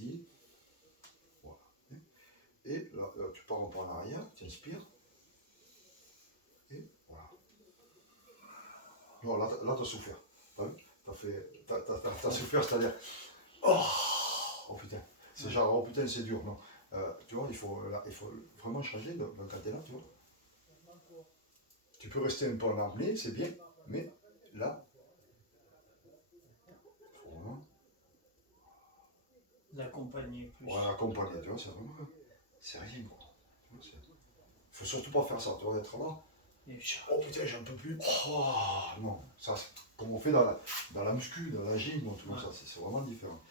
ici. Voilà. Et là, tu pars un peu en arrière, tu inspires. Et voilà. Non, là, tu as souffert. T'as souffert, c'est-à-dire. Oh putain. C'est genre, oh putain, c'est dur. Non. Tu vois, il faut vraiment changer le caténa, tu vois. Tu peux rester un peu en apnée, c'est bien, mais là, il faut vraiment. L'accompagner plus. Voilà, accompagner, tu vois, c'est vraiment. C'est rien, quoi. Tu vois, faut surtout pas faire ça, tu vois, être là. Oh putain, j'en peux plus. Oh, non, ça, comme on fait dans la muscu, dans la gym, tout comme ça, c'est vraiment différent.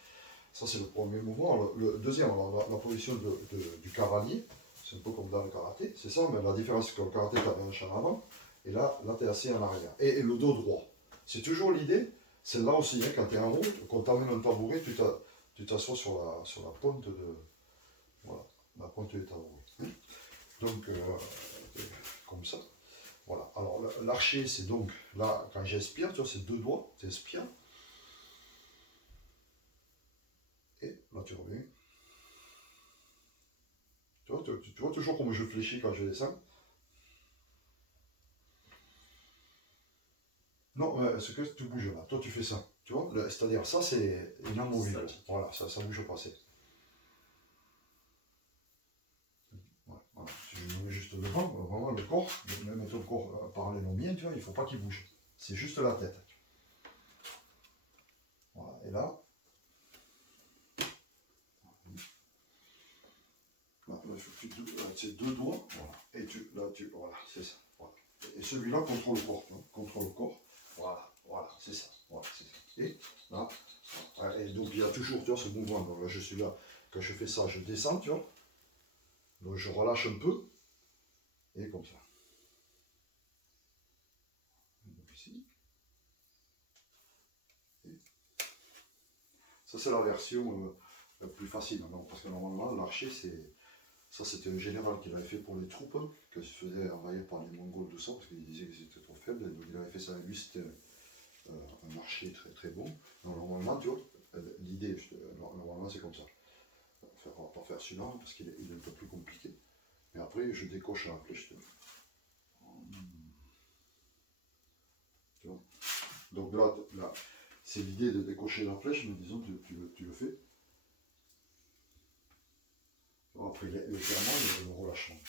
Ça, c'est le premier mouvement. Le deuxième, alors, la position du cavalier, c'est un peu comme dans le karaté, c'est ça, mais la différence, c'est que le karaté, tu as un en avant, et là tu es assis en arrière. Et le dos droit. C'est toujours l'idée, c'est là aussi, hein, quand tu es en haut, quand tu amènes un tabouret, tu t'assois sur la pointe de. Voilà, la pointe du tabouret. Donc, comme ça. Voilà. Alors, l'archer, c'est donc, là, quand j'inspire, tu vois, c'est deux doigts, tu inspires. Et là, tu reviens. Tu vois toujours comment je fléchis quand je descends. Non, ce que tu bouges là. Toi, tu fais ça. Tu vois, c'est-à-dire, ça, c'est inamovible. Voilà, ça bouge pas. Voilà. Tu mets juste devant, vraiment le corps, même ton corps parallèle au mien, tu vois, il ne faut pas qu'il bouge. C'est juste la tête. Voilà, et là, il faut que tu deux doigts, voilà. Et voilà, c'est ça. Voilà. Et celui-là contre le corps, hein, contre le corps. Voilà, c'est ça. Voilà, c'est ça. Et là, et donc il y a toujours, tu vois, ce mouvement. Donc là, je suis là, quand je fais ça, je descends, tu vois. Donc je relâche un peu, et comme ça. Donc ici. Et ça, c'est la version plus facile. Non, parce que normalement, l'archer, c'était un général qui l'avait fait pour les troupes, que se faisait envahir par les Mongols, tout ça, parce qu'il disait qu'ils étaient trop faibles. Donc il avait fait ça. Lui, c'était un archer très très bon. Donc, normalement, tu vois, l'idée, normalement, c'est comme ça. On va pas faire celui-là, parce qu'il est un peu plus compliqué. Mais après, je décoche la flèche. Tu vois. Donc là c'est l'idée de décocher la flèche, mais disons, tu le fais. Après, clairement, il y a le relâchement.